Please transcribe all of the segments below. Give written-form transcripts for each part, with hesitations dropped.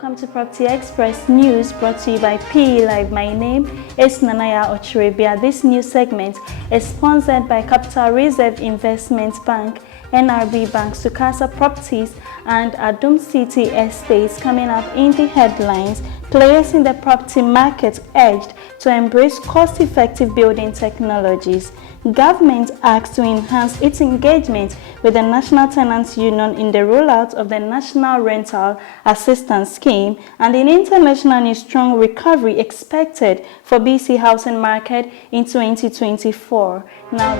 Welcome to Property Express News, brought to you by PE Live. My name is Nanaya Ochirebia. This news segment is sponsored by Capital Reserve Investment Bank, NRB Bank, Sukasa Properties, and Adum City Estates. Coming up in the headlines, players in the property market urged to embrace cost-effective building technologies. Government acts to enhance its engagement with the National Tenants Union in the rollout of the National Rental Assistance Scheme, and in international news, strong recovery expected for BC housing market in 2024. Now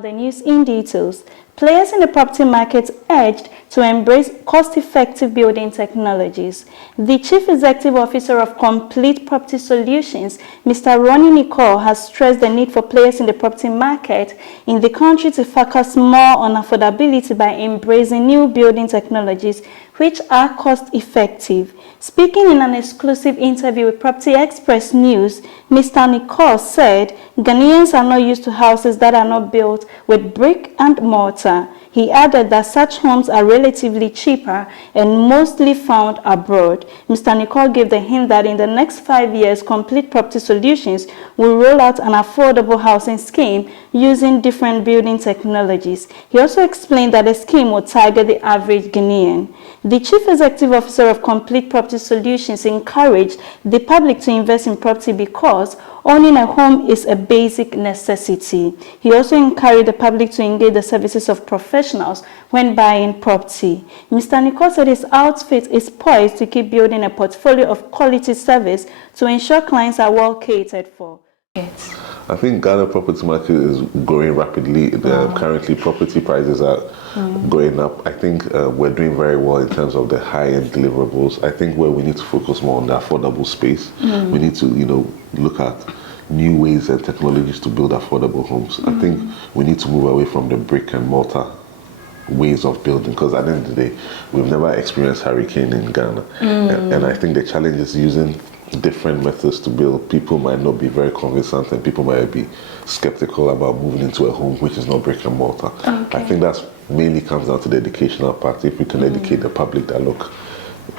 the news in details. Players in the property market urged to embrace cost-effective building technologies. The Chief Executive Officer of Complete Property Solutions, Mr. Ronnie Nicole, has stressed the need for players in the property market in the country to focus more on affordability by embracing new building technologies which are cost-effective. Speaking in an exclusive interview with Property Express News, Mr. Nicole said Ghanaians are not used to houses that are not built with brick and mortar. He added that such homes are relatively cheaper and mostly found abroad. Mr. Nicole gave the hint that in the next 5 years, Complete Property Solutions will roll out an affordable housing scheme using different building technologies. He also explained that the scheme will target the average Ghanaian. The Chief Executive Officer of Complete Property Solutions encouraged the public to invest in property because owning a home is a basic necessity. He also encouraged the public to engage the services of professionals when buying property. Mr. Nicole said his outfit is poised to keep building a portfolio of quality service to ensure clients are well catered for. I think Ghana property market is growing rapidly. Currently, property prices are going up. I think we're doing very well in terms of the high-end deliverables. I think where we need to focus more on the affordable space. We need to, look at new ways and technologies to build affordable homes. I think we need to move away from the brick and mortar ways of building, because at the end of the day, we've never experienced hurricane in Ghana. And I think the challenge is using different methods to build. People might not be very convincing and people might be skeptical about moving into a home which is not brick and mortar. I think that's mainly comes down to the educational part. If we can educate the public that look,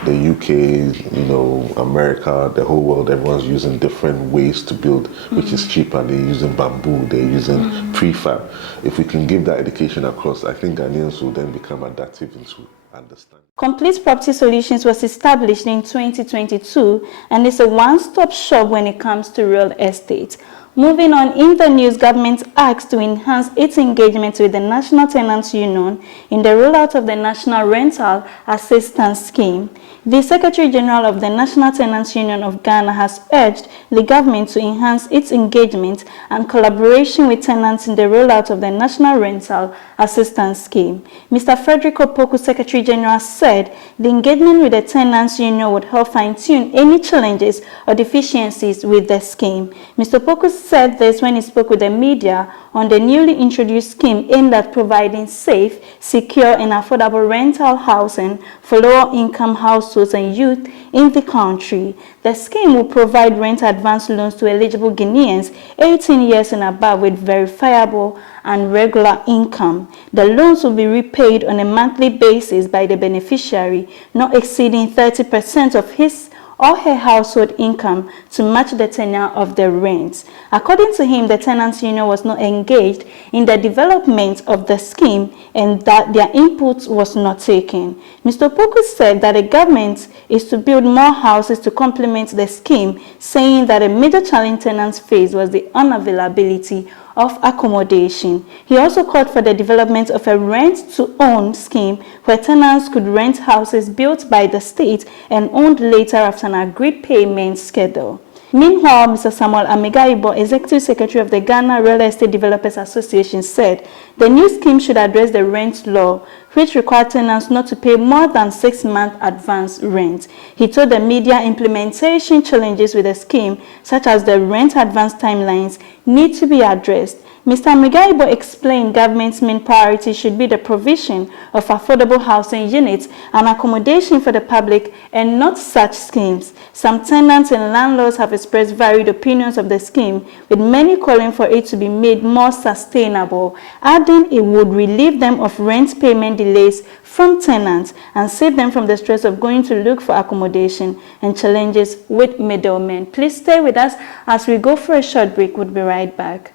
the UK, America, the whole world, everyone's using different ways to build, which is cheaper. They're using bamboo, they're using prefab. If we can give that education across, I think Ghanaians will then become adaptive into understand. Complete Property Solutions was established in 2022 and is a one-stop shop when it comes to real estate. Moving on, in the news, government acts to enhance its engagement with the National Tenants Union in the rollout of the National Rental Assistance Scheme. The Secretary General of the National Tenants Union of Ghana has urged the government to enhance its engagement and collaboration with tenants in the rollout of the National Rental Assistance Scheme. Mr. Frederick Opoku, Secretary General, said the engagement with the Tenants Union would help fine-tune any challenges or deficiencies with the scheme. Mr. Opoku said this when he spoke with the media on the newly introduced scheme aimed at providing safe, secure, and affordable rental housing for lower-income households and youth in the country. The scheme will provide rent advance loans to eligible Ghanaians 18 years and above with verifiable and regular income. The loans will be repaid on a monthly basis by the beneficiary, not exceeding 30% of his or her household income to match the tenure of the rents. According to him, the Tenants Union was not engaged in the development of the scheme and that their input was not taken. Mr. Opoku said that the government is to build more houses to complement the scheme, saying that a major challenge tenants faced was the unavailability of accommodation. He also called for the development of a rent-to-own scheme where tenants could rent houses built by the state and owned later after an agreed payment schedule. Meanwhile, Mr. Samuel Amega-Ibo, Executive Secretary of the Ghana Real Estate Developers Association, said the new scheme should address the rent law which required tenants not to pay more than 6-month advance rent. He told the media implementation challenges with the scheme, such as the rent advance timelines, need to be addressed. Mr. Migaibo explained government's main priority should be the provision of affordable housing units and accommodation for the public and not such schemes. Some tenants and landlords have expressed varied opinions of the scheme, with many calling for it to be made more sustainable, adding it would relieve them of rent payment delays from tenants and save them from the stress of going to look for accommodation and challenges with middlemen. Please stay with us as we go for a short break. We'll be right back.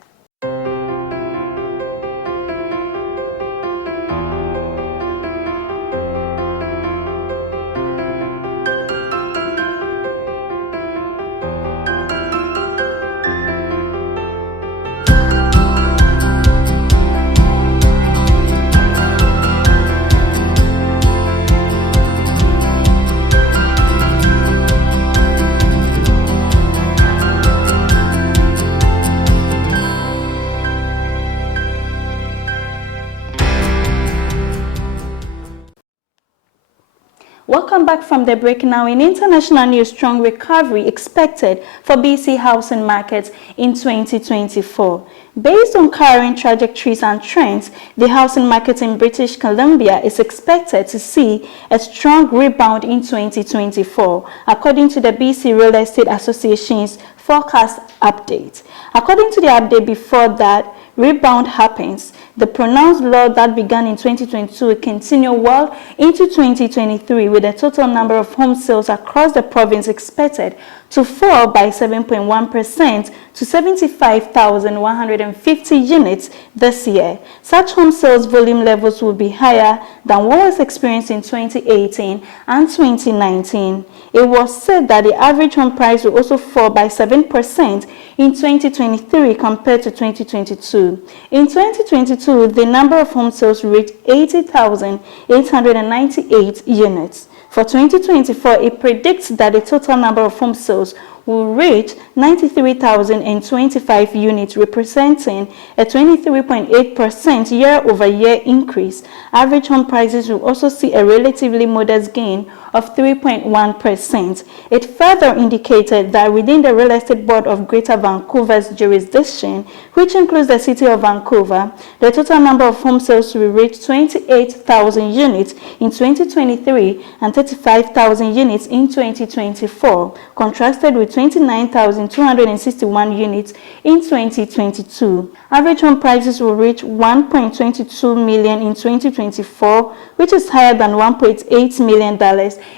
Welcome back from the break. Now, in international news, strong recovery expected for BC housing markets in 2024. Based on current trajectories and trends, the housing market in British Columbia is expected to see a strong rebound in 2024, according to the BC Real Estate Association's forecast update. According to the update before that rebound happens, the pronounced law that began in 2022 will continue well into 2023, with the total number of home sales across the province expected to fall by 7.1% to 75,150 units this year. Such home sales volume levels will be higher than what was experienced in 2018 and 2019. It was said that the average home price will also fall by 7% in 2023 compared to 2022. In 2022, the number of home sales reached 80,898 units. For 2024, it predicts that the total number of home sales will reach 93,025 units, representing a 23.8% year-over-year increase. Average home prices will also see a relatively modest gain of 3.1%. It further indicated that within the Real Estate Board of Greater Vancouver's jurisdiction, which includes the city of Vancouver, the total number of home sales will reach 28,000 units in 2023 and 35,000 units in 2024, contrasted with 29,261 units in 2022. Average home prices will reach $1.22 million in 2024, which is higher than $1.8 million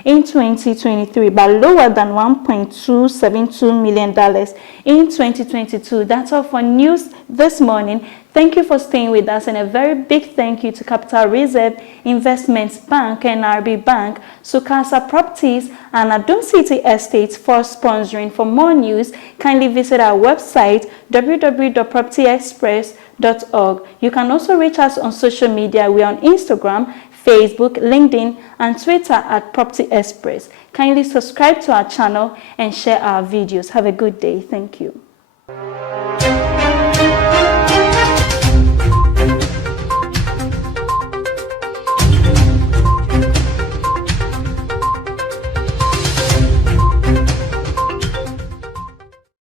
in 2023, but lower than $1.272 million in 2022. That's all for news this morning. Thank you for staying with us, and a very big thank you to Capital Reserve Investments Bank, NRB Bank, Sukasa Properties, and Adum City Estates for sponsoring. For more news, kindly visit our website www.propertyexpress.org. You can also reach us on social media. We are on Instagram, Facebook, LinkedIn, and Twitter at Property Express. Kindly subscribe to our channel and share our videos. Have a good day. Thank you.